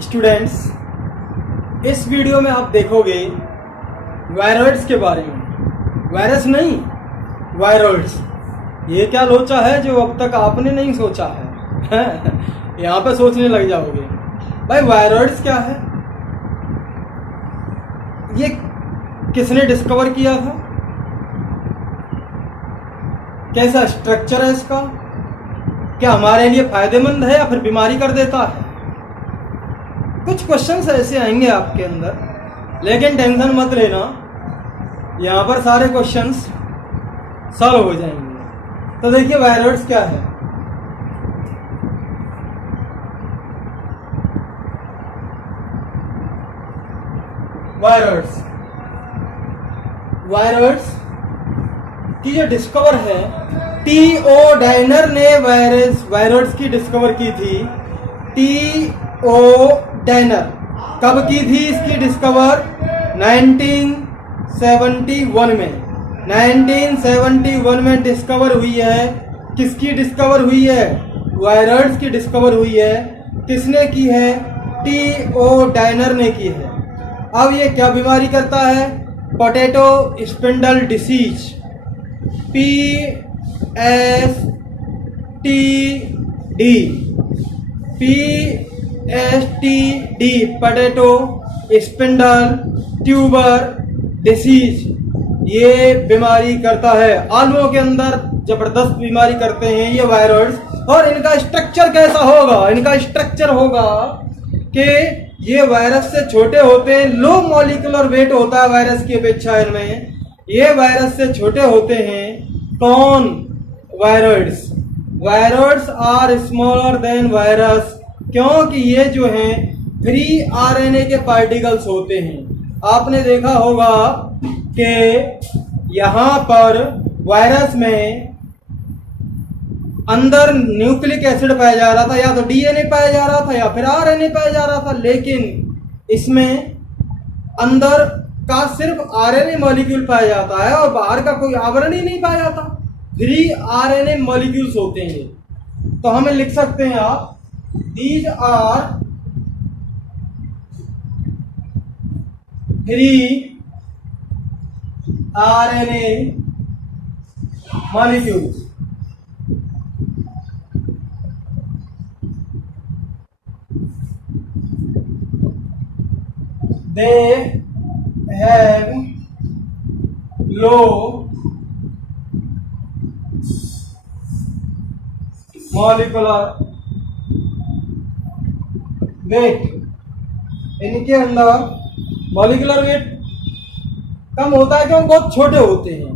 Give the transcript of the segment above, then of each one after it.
Students, इस video में आप देखोगे वायरॉइड्स के बारे में। वायरस नहीं, वायरॉइड्स। ये क्या लोचा है जो अब तक आपने नहीं सोचा है। यहाँ पे सोचने लग जाओगे भाई वायरॉइड्स क्या है, ये किसने डिस्कवर किया था, कैसा स्ट्रक्चर है इसका, क्या हमारे लिए फायदेमंद है या फिर बीमारी कर देता है। कुछ क्वेश्चंस ऐसे आएंगे आपके अंदर, लेकिन टेंशन मत लेना, यहाँ पर सारे क्वेश्चंस सॉल्व हो जाएंगे। तो देखिए वायरॉइड्स क्या है। वायरॉइड्स की जो डिस्कवर है, टी.ओ. डायनर ने वायरॉइड्स की डिस्कवर की थी। टी.ओ. डायनर कब की थी इसकी डिस्कवर? 1971 में। 1971 में डिस्कवर हुई है। किसकी डिस्कवर हुई है? वायरॉइड्स की डिस्कवर हुई है। किसने की है? टी.ओ. डायनर ने की है। अब ये क्या बीमारी करता है? Potato spindle disease, PSTD, potato spindle tuber disease, ये बीमारी करता है। आलुओं के अंदर जबरदस्त बीमारी करते हैं ये वायरॉइड्स। और इनका स्ट्रक्चर कैसा होगा? इनका स्ट्रक्चर होगा कि ये वायरस से छोटे होते हैं, लो मॉलिक्यूलर वेट होता है वायरस की अपेक्षा इनमें। ये वायरस से छोटे होते हैं। कौन? Viroids. Viroids are smaller than virus, क्योंकि ये जो हैं फ्री आरएनए के पार्टिकल्स होते हैं। आपने देखा होगा कि यहाँ पर वायरस में अंदर न्यूक्लिक एसिड पाया जा रहा था, या तो डीएनए पाया जा रहा था या फिर आरएनए पाया जा रहा था, लेकिन इसमें अंदर का सिर्फ आरएनए मॉलिक्यूल पाया जाता है और बाहर का कोई आवरण ही नहीं पाया जाता। फ्री आरएनए मॉलिक्यूल्स होते हैं। तो हमें लिख सकते हैं आप, these are free RNA molecules. They have low molecular weight। इनके अंदर मॉलिक्यूलर वेट कम होता है क्यों? बहुत छोटे होते हैं,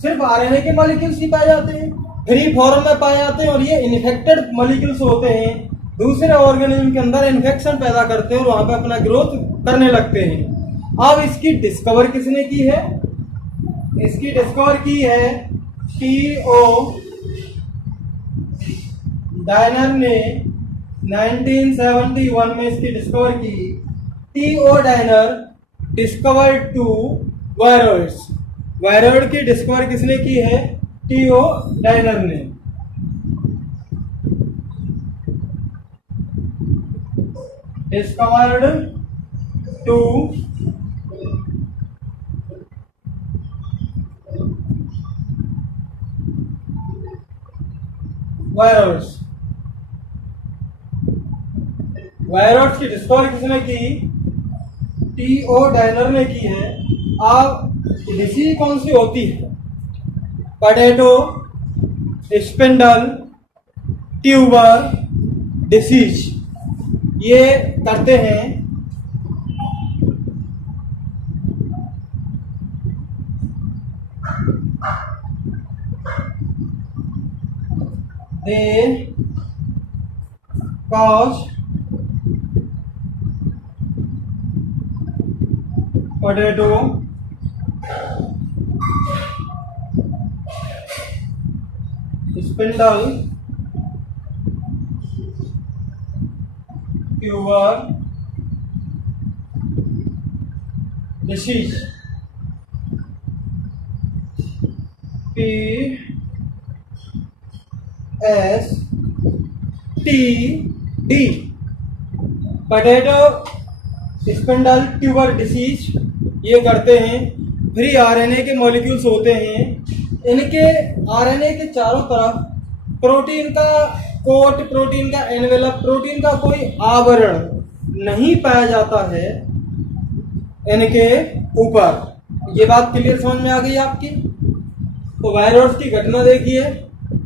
सिर्फ आरएनए के मॉलिक्यूल्स ही पाए जाते हैं, फ्री फॉर्म में पाए जाते हैं। और ये इन्फेक्टेड मॉलिक्यूल्स होते हैं, दूसरे ऑर्गेनिज्म के अंदर इन्फेक्शन पैदा करते हैं और वहां पे अपना ग्रोथ करने लगते हैं। अब इसकी डिस्कवर किसने की है? इसकी डिस्कवर की है टी.ओ. डायनर ने 1971 में इसकी डिस्कवर की। T O. Diener discover two viroids. Viroid की डिस्कवर किसने की है? टी.ओ. डायनर ने। Discovered two viroids. वायरॉइड्स की डिस्कवर किसने की? टी.ओ. डायनर ने की है। अब डिसीज कौन सी होती है? पोटैटो स्पिंडल ट्यूबर डिसीज, ये करते हैं they cause potato spindle tuber disease। PSTD potato spindle tuber disease ये करते हैं। फ्री आरएनए के मॉलिक्यूल्स होते हैं, इनके आरएनए के चारों तरफ प्रोटीन का कोट, प्रोटीन का एनवेलप, प्रोटीन का कोई आवरण नहीं पाया जाता है इनके ऊपर। ये बात क्लियर समझ में आ गई आपकी। तो वायरस की घटना देखिए,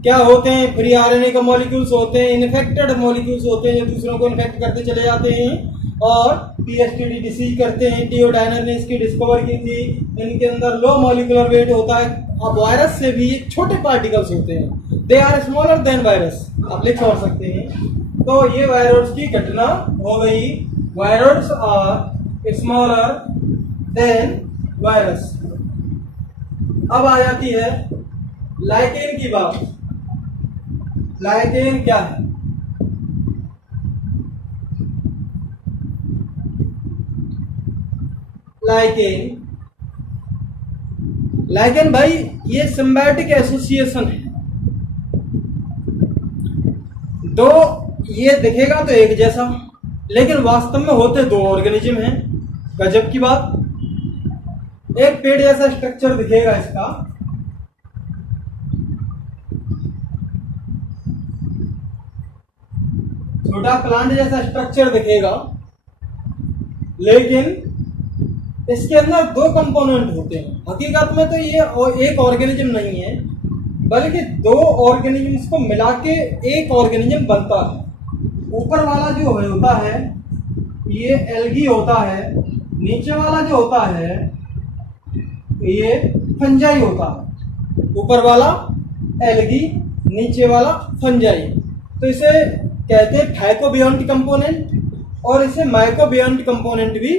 क्या होते हैं, फ्री आरएनए का मॉलिक्यूल्स होते हैं, इन्फेक्टेड मॉलिक्यूल्स होते हैं जो दूसरों को इन्फेक्ट करते चले जाते हैं और पीएसटीडी डिसीज करते हैं। टीओ डायनर ने इसकी डिस्कवर की थी। इनके अंदर लो मॉलिकुलर वेट होता है। अब वायरस से भी छोटे पार्टिकल्स होते हैं, they are smaller than virus, आप लिख छोड़ सकते हैं। तो ये वायरस की घटना हो गई। Virus are smaller than virus. अब आ जाती है लाइकेन की बात। लाइकेन क्या है? लाइकेन भाई ये सिम्बायोटिक एसोसिएशन है। दो, ये दिखेगा तो एक जैसा, लेकिन वास्तव में होते दो ऑर्गेनिज्म हैं। गजब की बात। एक पेड़ जैसा स्ट्रक्चर दिखेगा इसका, छोटा प्लांट जैसा स्ट्रक्चर दिखेगा, लेकिन इसके अंदर दो कंपोनेंट होते हैं। हकीकत में तो ये एक ऑर्गेनिज्म नहीं है, बल्कि दो ऑर्गेनिजम्स को मिला के एक ऑर्गेनिज्म बनता है। ऊपर वाला जो होता है ये एल्गी होता है, नीचे वाला जो होता है ये फंजाई होता है। ऊपर वाला एल्गी, नीचे वाला फंजाई। तो इसे कहते हैं फाइकोबियंट कंपोनेंट और इसे माइकोबियंट कंपोनेंट भी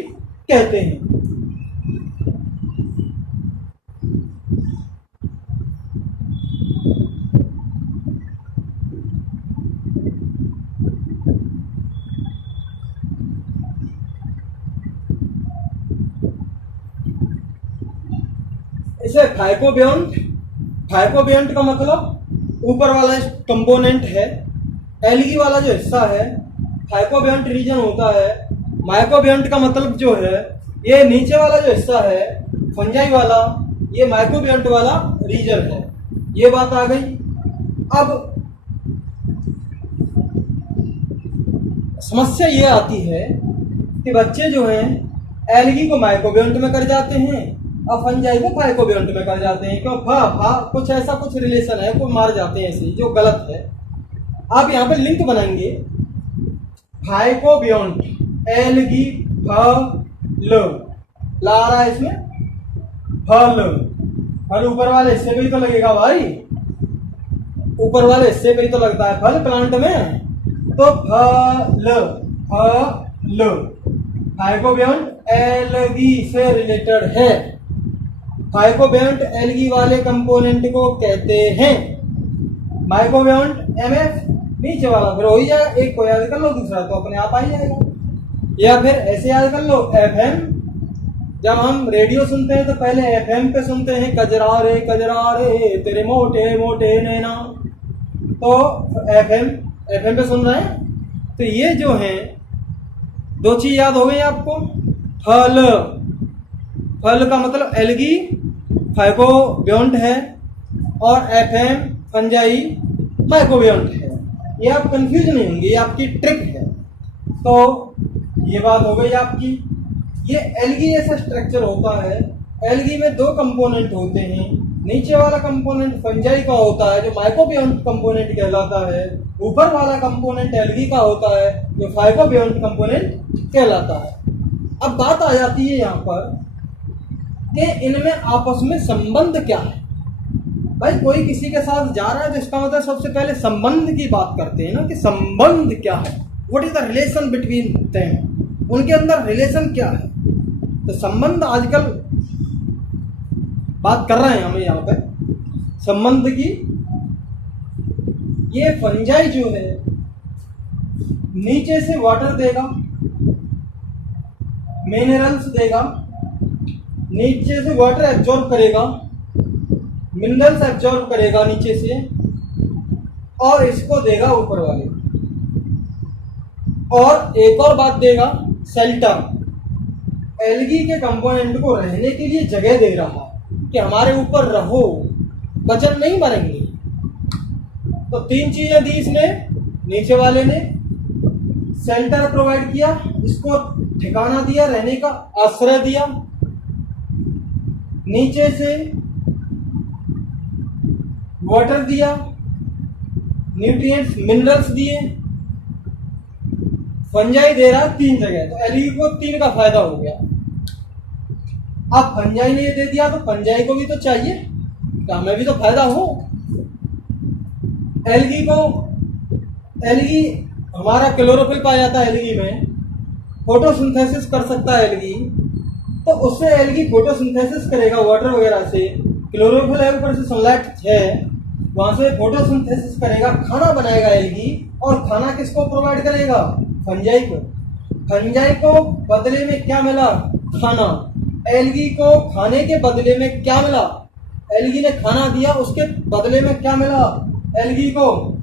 कहते हैं। इसे फाइकोबियंट का मतलब ऊपर वाला कंपोनेंट है, एल्गी वाला जो हिस्सा है फाइकोबियंट रीजन होता है। माइकोबियंट का मतलब जो है ये नीचे वाला जो हिस्सा है फंजाई वाला, ये माइकोबियंट वाला रीजन है। ये बात आ गई। अब समस्या ये आती है कि बच्चे जो हैं एल्गी को माइकोबियंट में कर जाते हैं और फंजाई को फाइकोबियंट में कर जाते हैं। क्यों? कुछ ऐसा कुछ रिलेशन है, कोई मार जाते हैं ऐसे, जो गलत है। आप यहाँ पे लिंक बनाएंगे, फाइकोबियंट एल्गी फल ला रहा है इसमें, फल ऊपर वाले हिस्से पे ही तो लगेगा भाई, ऊपर वाले हिस्से पे ही तो लगता है फल प्लांट में। तो फल फाइकोबियंट एल्गी से रिलेटेड है। फाइकोबियंट एल्गी वाले कंपोनेंट को कहते हैं माइकोबियंट एमएफ, नीचे वाला फिर हो ही जाएगा। एक को याद कर लो, दूसरा तो अपने आप आ ही जाएगा। या फिर ऐसे याद कर लो एफएम। जब हम रेडियो सुनते हैं तो पहले एफएम पे सुनते हैं, कजरा रे तेरे मोटे मोटे नैना। तो एफएम पे सुन रहे हैं। तो ये जो है दो चीज याद हो गई आपको। फल का मतलब एल्गी फाइकोबियंट है और एफएम फंजाई माइकोबियंट है। ये आप कंफ्यूज नहीं होंगे, ये आपकी ट्रिक है। तो ये बात हो गई आपकी। ये एल्गी जैसा स्ट्रक्चर होता है। एल्गी में दो कंपोनेंट होते हैं, नीचे वाला कंपोनेंट फंजाई का होता है जो माइकोबियंट कंपोनेंट कहलाता है, ऊपर वाला कंपोनेंट एल्गी का होता है जो फाइकोबियंट कंपोनेंट कहलाता है। अब बात आ जाती है यहाँ पर कि इनमें आपस में संबंध क्या है। भाई कोई किसी के साथ जा रहा है तो इसका मतलब सबसे पहले संबंध की बात करते हैं ना, कि संबंध क्या है, what is the relation between them, उनके अंदर रिलेशन क्या है। तो संबंध आजकल बात कर रहे हैं हमें यहाँ पे संबंध की। ये फंजाई जो है नीचे से वाटर देगा, मिनरल्स देगा, नीचे से वाटर एब्जॉर्ब करेगा, मिनरल्स एब्जॉर्ब करेगा नीचे से, और इसको देगा ऊपर वाले। और एक और बात देगा शेल्टर, एल्गी के कंपोनेंट को रहने के लिए जगह दे रहा कि हमारे ऊपर रहो, वजन नहीं बढ़ेंगे। तो तीन चीजें दी इसने, नीचे वाले ने शेल्टर प्रोवाइड किया, इसको ठिकाना दिया, रहने का आश्रय दिया, नीचे से वाटर दिया, न्यूट्रिएंट्स मिनरल्स दिए, फंजाई दे रहा तीन जगह। तो एल्गी को तीन का फायदा हो गया। अब फंजाई ने ये दे दिया तो फंजाई को भी तो चाहिए कि हमें भी तो फायदा हो। एल्गी हमारा क्लोरोफिल पाया जाता है एल्गी में, फोटोसिंथेसिस कर सकता है एल्गी, तो उससे एल्गी फोटोसिंथेसिस करेगा वाटर वगैरह से, क्लोरोफिल है ऊपर से सनलाइट है, वहां से फोटोसिंथेसिस करेगा, खाना बनाएगा एल्गी। और खाना किसको प्रोवाइड करेगा? फंजाई को। फंजाई को बदले में क्या मिला? खाना। एल्गी को खाने के बदले में क्या मिला? एल्गी ने खाना दिया, उसके बदले में क्या मिला? एल्गी को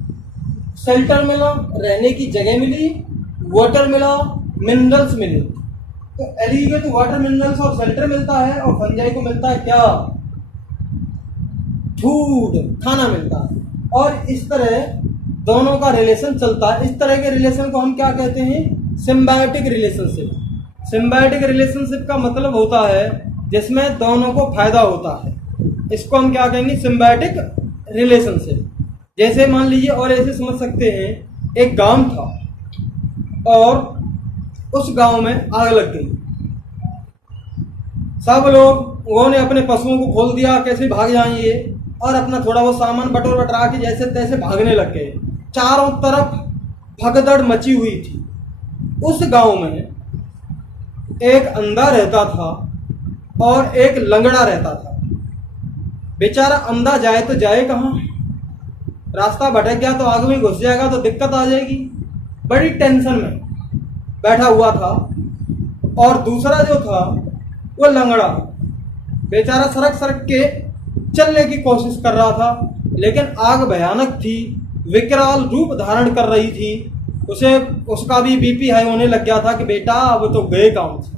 शेल्टर मिला, रहने की जगह मिली, वाटर मिला, मिनरल्स मिले। तो एल्गी को तो वाटर, मिनरल्स और शेल्टर मिलता है, और फंजाई को मिलता है क्या? फूड, खाना मिलता है। और इस तरह दोनों का रिलेशन चलता है। इस तरह के रिलेशन को हम क्या कहते हैं? Symbiotic relationship. सिम्बायोटिक रिलेशनशिप का मतलब होता है जिसमें दोनों को फायदा होता है, इसको हम क्या कहेंगे? Symbiotic relationship. जैसे मान लीजिए, और ऐसे समझ सकते हैं, एक गांव था और उस गांव में आग लग गई। सब लोगों ने अपने पशुओं को खोल दिया, कैसे भाग जाएंगे, और अपना थोड़ा वो सामान बटोर बटरा के जैसे तैसे भागने लग गए। चारों तरफ भगदड़ मची हुई थी। उस गांव में एक अंधा रहता था और एक लंगड़ा रहता था। बेचारा अंधा जाए तो जाए कहाँ? रास्ता भटक गया तो आग में घुस जाएगा तो दिक्कत आ जाएगी। बड़ी टेंशन में बैठा हुआ था। और दूसरा जो था वो लंगड़ा, बेचारा सरक सरक के चलने की कोशिश कर रहा था, लेकिन आग भयानक थी, विकराल रूप धारण कर रही थी। उसका भी बीपी हाई होने लग गया था कि बेटा अब तो गए काम से।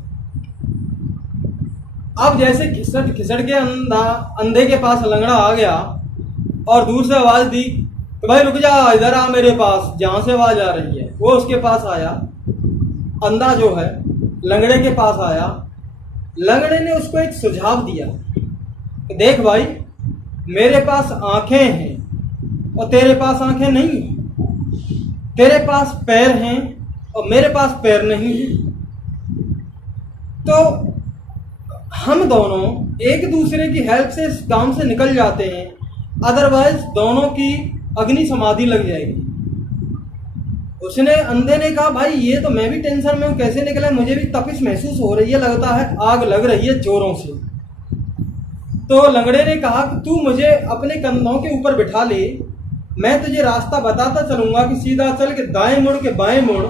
अब जैसे खिसट खिसट के अंधे के पास लंगड़ा आ गया और दूर से आवाज दी तो भाई रुक जा, इधर आ मेरे पास, जहां से आवाज आ रही है। वो उसके पास आया, अंधा जो है लंगड़े के पास आया। लंगड़े ने उसको एक सुझाव दिया कि देख भाई, मेरे पास आंखें हैं और तेरे पास आंखें नहीं हैं, तेरे पास पैर हैं और मेरे पास पैर नहीं है, तो हम दोनों एक दूसरे की हेल्प से इस गांव से निकल जाते हैं, अदरवाइज दोनों की अग्नि समाधि लग जाएगी। उसने, अंधे ने कहा भाई ये तो मैं भी टेंशन में हूँ, कैसे निकले, मुझे भी तपिश महसूस हो रही है, लगता है आग लग रही है जोरों से। तो लंगड़े ने कहा कि तू मुझे अपने कंधों के ऊपर बिठा ले, मैं तुझे रास्ता बताता चलूंगा कि सीधा चल के दाएं मुड़ के बाएं मुड़,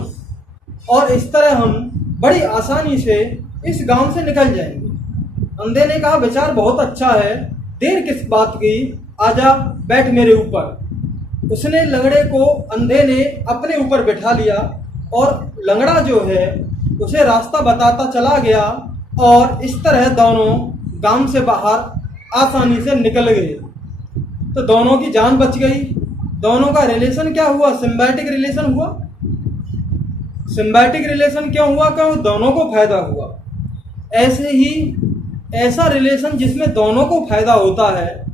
और इस तरह हम बड़ी आसानी से इस गांव से निकल जाएंगे। अंधे ने कहा विचार बहुत अच्छा है, देर किस बात की, आजा बैठ मेरे ऊपर। उसने लंगड़े को, अंधे ने अपने ऊपर बिठा लिया और लंगड़ा जो है उसे रास्ता बताता चला गया, और इस तरह दोनों गांव से बाहर आसानी से निकल गए। तो दोनों की जान बच गई। दोनों का रिलेशन क्या हुआ? सिम्बायोटिक रिलेशन हुआ। सिम्बायोटिक रिलेशन क्यों हुआ? क्यों? दोनों को फायदा हुआ। ऐसे ही ऐसा रिलेशन जिसमें दोनों को फायदा होता है,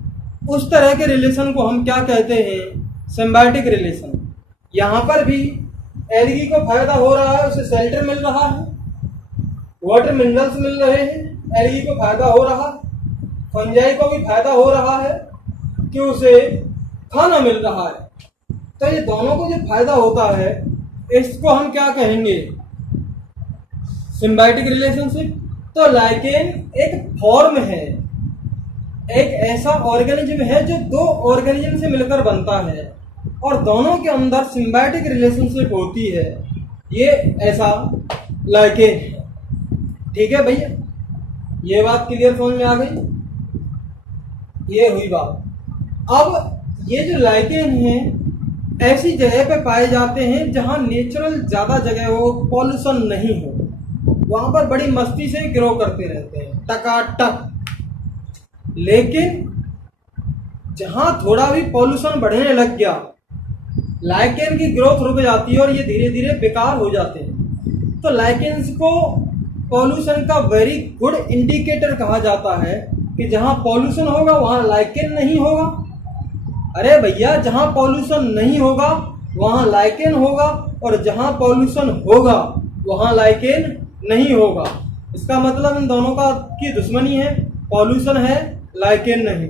उस तरह के रिलेशन को हम क्या कहते हैं? Symbiotic relation. यहाँ पर भी एल्गी को फायदा हो रहा है, उसे शेल्टर मिल रहा है, वाटर मिनरल्स मिल रहे हैं, एल्गी को फायदा हो रहा है। फंजाई को भी फायदा हो रहा है कि उसे खाना मिल रहा है। तो ये दोनों को जो फायदा होता है इसको हम क्या कहेंगे? Symbiotic relationship. तो लाइकेन एक फॉर्म है, एक ऐसा ऑर्गेनिज्म है जो दो ऑर्गेनिज्म से मिलकर बनता है और दोनों के अंदर सिम्बायोटिक रिलेशनशिप होती है। ये ऐसा लाइकेन है। ठीक है भैया, ये बात क्लियर समझ में आ गई? ये हुई बात। अब ये जो लाइकेन है ऐसी जगह पे पाए जाते हैं जहां नेचुरल ज़्यादा जगह हो, पॉल्यूशन नहीं हो, वहां पर बड़ी मस्ती से ग्रो करते रहते हैं टकाटक। लेकिन जहां थोड़ा भी पॉल्यूशन बढ़ने लग गया, लाइकेन की ग्रोथ रुक जाती है और ये धीरे धीरे बेकार हो जाते हैं। तो लाइकेन्स को पॉल्यूशन का वेरी गुड इंडिकेटर कहा जाता है कि जहां पॉल्यूशन होगा वहां लाइकेन नहीं होगा। अरे भैया, जहां पॉल्यूशन नहीं होगा वहां लाइकेन होगा, और जहां पॉल्यूशन होगा वहां लाइकेन नहीं होगा। इसका मतलब इन दोनों का की दुश्मनी है, पॉल्यूशन है लाइकेन नहीं।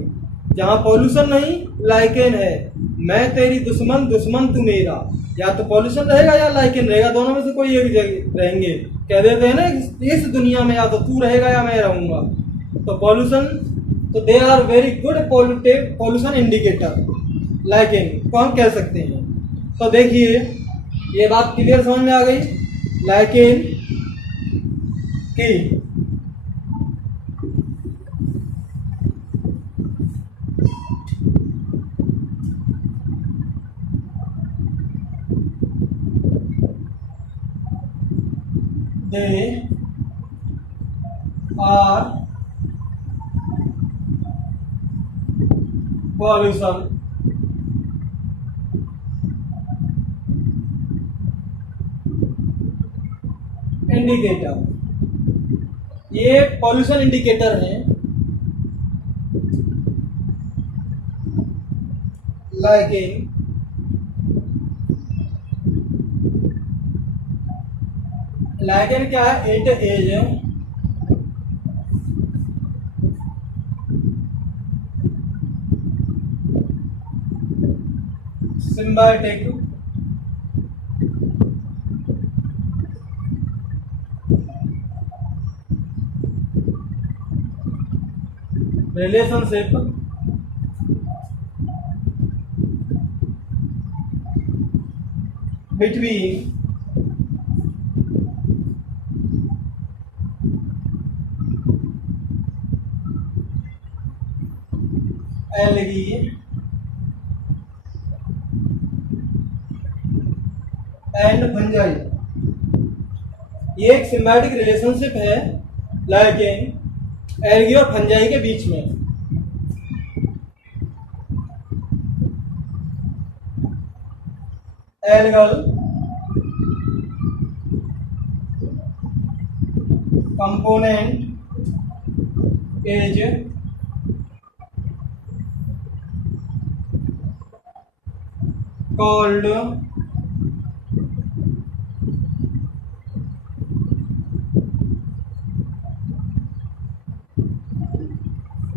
जहां पॉल्यूशन नहीं लाइकेन है, मैं तेरी दुश्मन, दुश्मन तू मेरा। या तो पॉल्यूशन रहेगा या लाइकेन रहेगा, दोनों में से कोई एक जगह रहेंगे। कह देते हैं ना, इस दुनिया में या तो तू रहेगा या मैं रहूंगा। तो पॉल्यूशन, तो they are very good pollution indicator, lichen को हम कह सकते हैं। तो देखिए, ये बात क्लियर समझ में आ गई लाइकेन की। They are pollution indicator. ये पॉल्यूशन इंडिकेटर है लाइकेन। लाइकेन क्या है? It is symbiotic relationship between algae and fungi. ये एक सिम्बायोटिक रिलेशनशिप है लाइकेन एल्गी और फंजाई के बीच में। Algal component is called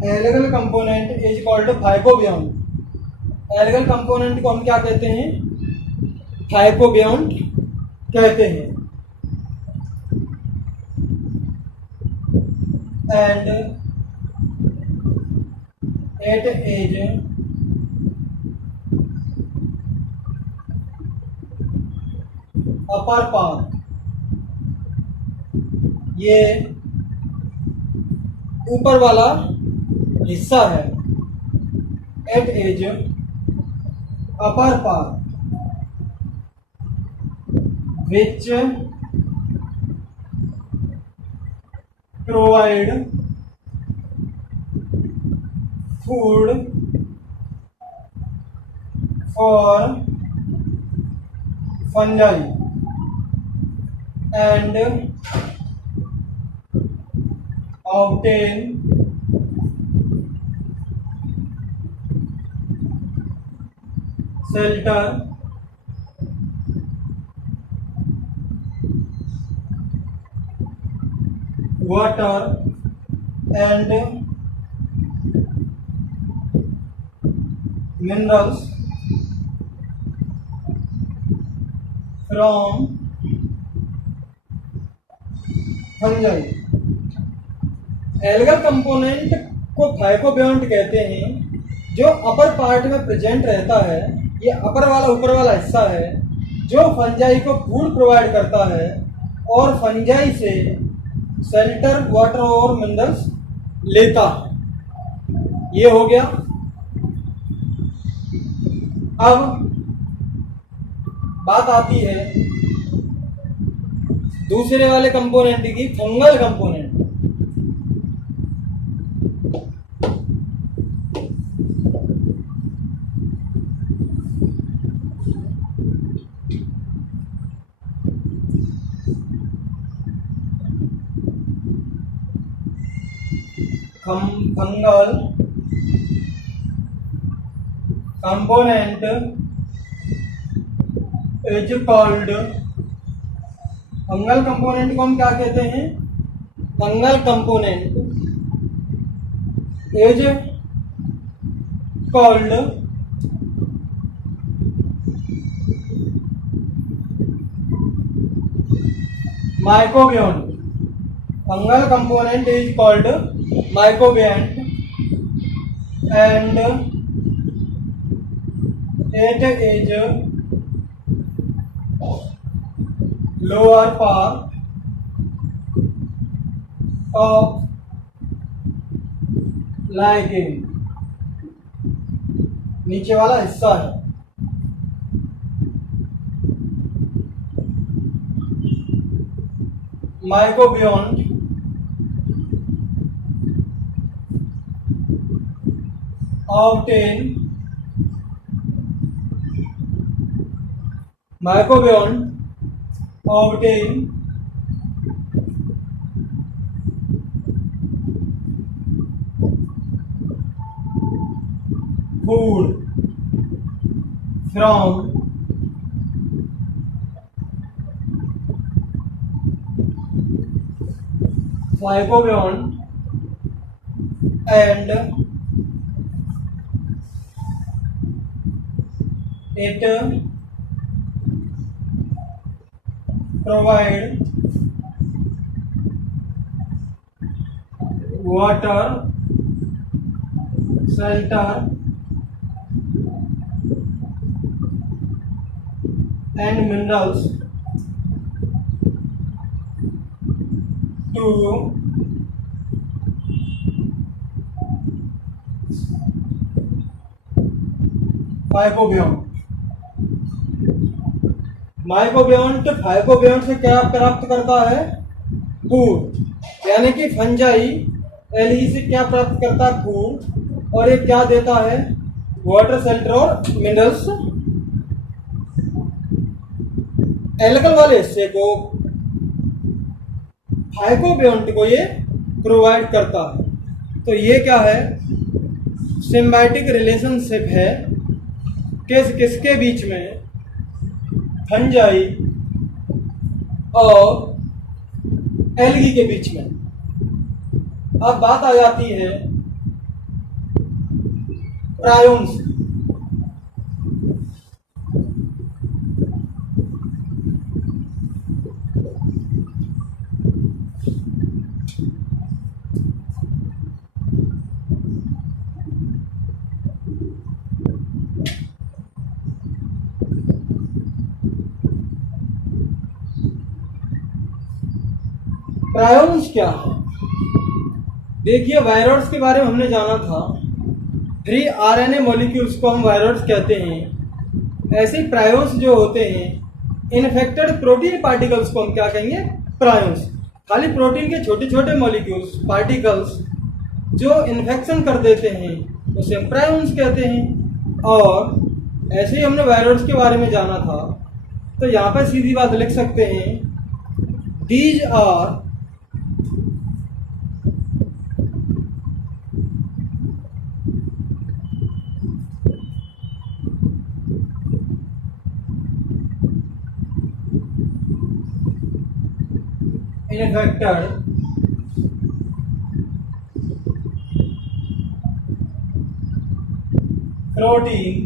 algal component is called phycobiont. Algal component को हम क्या कहते हैं? फाइकोबियॉन्ट कहते हैं। And it is upper part, ये ऊपर वाला हिस्सा है। It is upper part which provide food for fungi and obtain shelter water and minerals from fungi। Algal component को फाइकोबियॉन्ट कहते हैं, जो अपर पार्ट में प्रेजेंट रहता है। ये अपर वाला ऊपर वाला हिस्सा है जो फंजाई को फूड प्रोवाइड करता है और फंजाई से शेल्टर, वाटर और मिनरल्स लेता है। ये हो गया। अब बात आती है दूसरे वाले कंपोनेंट की, fungal component. Fungal component is called, fungal component को हम क्या कहते हैं? Fungal component is called mycobiont. Fungal component is called mycobiont and it is lower part of ligand, नीचे वाला हिस्सा है। माइकोबियन obtain microbiome obtain food from microbiome and it provide water, shelter and minerals to फाइकोबियन। माइकोबियन फाइकोबियन से क्या प्राप्त करता है? Food, यानी कि फंजाई एलई से क्या प्राप्त करता है? फूड। और ये क्या देता है? वाटर, शेल्टर और मिनरल्स। एल्गल वाले हिस्से को फाइकोबियन को ये प्रोवाइड करता है। तो ये क्या है? सिम्बायोटिक रिलेशनशिप है किसके बीच में? फंजाई और एल्गी के बीच में। अब बात आ जाती है प्रायोन्स। प्रायोन्स क्या है? देखिए, वायरस के बारे में हमने जाना था, फ्री आरएनए मॉलिक्यूल्स को हम वायरस कहते हैं। ऐसे प्रायोन्स जो होते हैं, इन्फेक्टेड प्रोटीन पार्टिकल्स को हम क्या कहेंगे? प्रायोन्स। खाली प्रोटीन के छोटे छोटे मॉलिक्यूल्स, पार्टिकल्स जो इन्फेक्शन कर देते हैं उसे हम प्रायोन्स कहते हैं। और ऐसे ही हमने वायरस के बारे में जाना था, तो यहाँ पर सीधी बात लिख सकते हैं, these are infected protein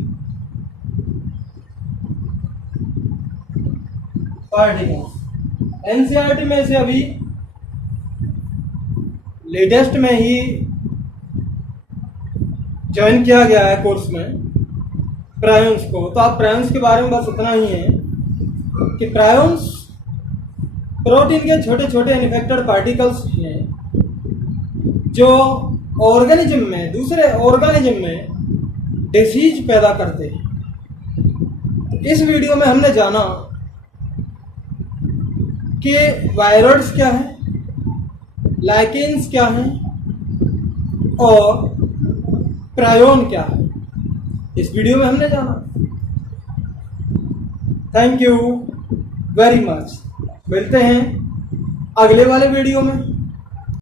particles। NCERT में से अभी लेटेस्ट में ही ज्वाइन किया गया है कोर्स में प्रायोन्स को। तो आप प्रायोन्स के बारे में बस इतना ही है कि प्रायोन्स प्रोटीन के छोटे छोटे इन्फेक्टेड पार्टिकल्स हैं जो ऑर्गेनिज्म में, दूसरे ऑर्गेनिज्म में डिसीज पैदा करते हैं। इस वीडियो में हमने जाना कि वायरॉइड्स क्या है, लाइकेंस क्या है और प्रायोन क्या है, इस वीडियो में हमने जाना। Thank you very much. मिलते हैं अगले वाले वीडियो में।